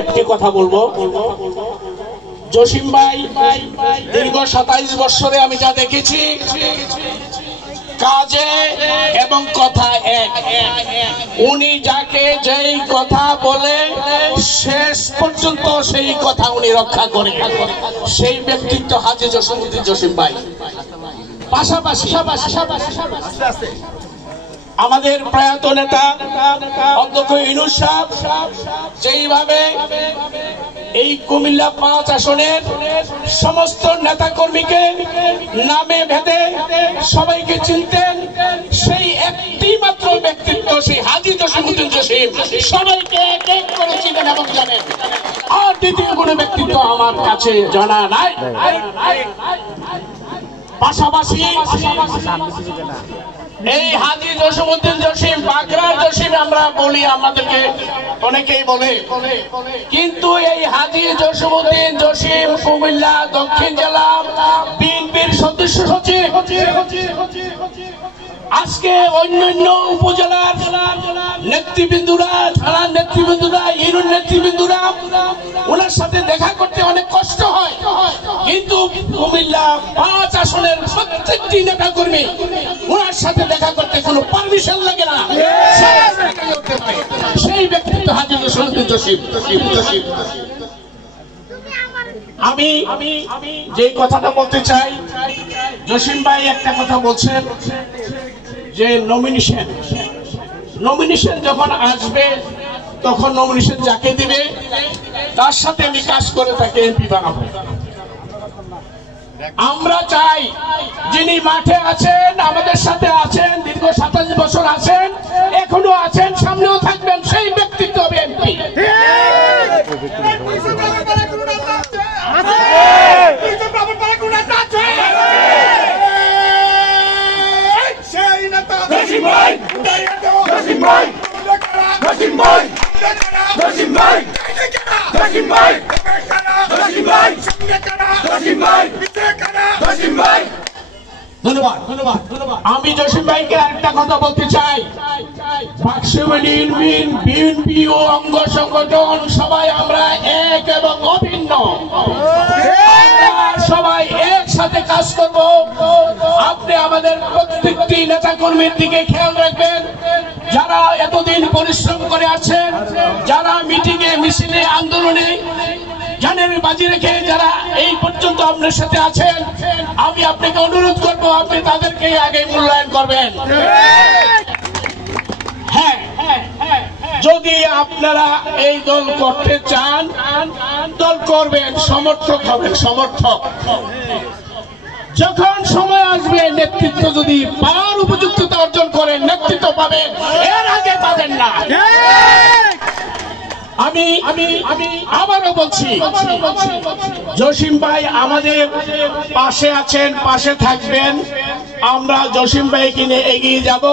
একটি কথা বলবো। জসিম ভাই দীর্ঘ 27 বছরে আমি যা দেখেছি, কাজে এবং কথা এক। উনি যাকে যেই কথা বলে শেষ পর্যন্ত সেই কথা উনি রক্ষা করে, সেই ব্যক্তিত্ব হাজী জসিমউদ্দিন জসিম ভাই। পাশাপাশি আমাদের প্রয়াত নেতা অধ্যক্ষ ইউনূস সাহেব যেইভাবে এই কুমিল্লা 5 আসনের সমস্ত নেতা কর্মীকে নামে ভেদে সবাইকে চিনতেন, সেই একটি মাত্র ব্যক্তিত্ব সেই হাজী জসিমউদ্দিন জসিম সবাইকে এক এক করে চিনেন এবং জানেন। আর দ্বিতীয় কোনো ব্যক্তিত্ব আমার কাছে জানা নাই। পাশাপাশি এই হাজী জসিমউদ্দিন জসিম বাগড়ার জসিম আমরা বলি, আমাদেরকে অনেকেই বলে, কিন্তু এই হাজী জসিমউদ্দিন জসিম কুমিল্লা দক্ষিণ জেলা বিএনপির সদস্য সচিব। আজকে অন্যান্য উপজেলার নেতৃবৃন্দরা, থানার নেতৃবৃন্দরা, ইউনিয়ন নেতৃবৃন্দরা ওনার সাথে দেখা করতে অনেক কষ্ট হয়, কিন্তু কুমিল্লা 5 আসনের প্রত্যেকটি নেতা কর্মী ওনার সাথে দেখা করতে কোনো পারমিশন লাগে না। সেই ব্যক্তিত্ব হাজী জসিমউদ্দিন জসিম। আমি যে কথাটা বলতে চাই, জসিম ভাই একটা কথা বলছেন যে নমিনেশন যখন আসবে তখন নমিনেশন যাকে দিবে তার সাথে আমি কাজ করে তাকে এমপি বানাবো। আমরা চাই যিনি মাঠে আছেন, আমাদের সাথে আছেন, দীর্ঘ 27 বছর আছেন, এখনো আছেন, সামনেও থাকবেন, সেই ব্যক্তিত্ব হবে এমপি। আমি জসিম ভাইকে আরেকটা কথা বলতে চাই, বিএনপি ও অঙ্গ সংগঠন সবাই আমরা এক এবং অভিন্ন, সবাই একসাথে কাজ করব। আপনি আমাদের প্রত্যেকটি নেতা কর্মীর দিকে খেয়াল রাখবেন, যারা এতদিন পরিশ্রম করে আছেন, যারা মিটিংয়ে, মিছিলে, আন্দোলনে জানের বাজি রেখে যারা এই পর্যন্ত আপনার সাথে আছেন, আমি আপনাকে অনুরোধ করব আপনি তাদেরকে আগে মূল্যায়ন করবেন। হ্যাঁ, যদি আপনারা এই দল করতে চান, দল করবেন, সমর্থক হবেন, সমর্থক। যখন সময় আসবে নেতৃত্ব যদি পাওয়ার উপযুক্ততা অর্জন করেন, নেতৃত্ব পাবেন, এর আগে পাবেন না। আমি আবারও বলছি, জসিম ভাই আমাদের পাশে আছেন, পাশে থাকবেন, আমরা জসিম ভাইকে নিয়ে এগিয়ে যাব,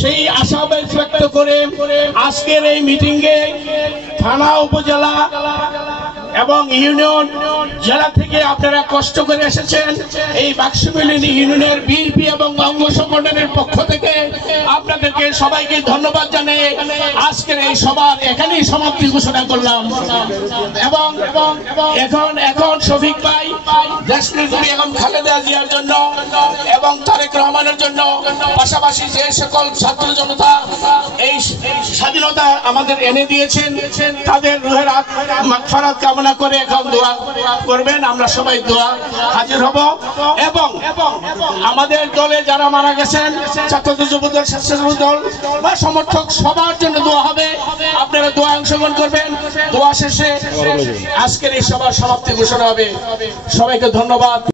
সেই আশাবাদ ব্যক্ত করে আজকের এই মিটিংয়ে থানা, উপজেলা এবং ইউনিয়ন, জেলা থেকে আপনারা কষ্ট করে এসেছেন, এই বাক্সমিলিনী ইউনিয়নের বিএনপি এবং অঙ্গ সংগঠনের পক্ষ থেকে আপনাদেরকে সবাইকে ধন্যবাদ জানিয়ে আজকের এই সভার এখানেই সমাপ্তি ঘোষণা করলাম। এবং এখন শফিক ভাই দেশনেত্রী এবং খালেদা জিয়ার জন্য এবং তারেক রহমানের জন্য, পাশাপাশি যে সকল ছাত্র জনতা এই স্বাধীনতা আমাদের এনে দিয়েছেন, তাদের রুহের মাগফিরাত কামনা করে এখন দোয়া করবেন। আমরা সবাই দোয়া হাজির হব এবং আমাদের দলে যারা মারা গেছেন, ছাত্রদল, যুবদল, স্বেচ্ছাসেবক দল বা সমর্থক, সবার জন্য দোয়া হবে। আপনারা দোয়া অংশগ্রহণ করবেন। দোয়া শেষে আজকের এই সভার সমাপ্তি ঘোষণা হবে। সবাইকে ধন্যবাদ।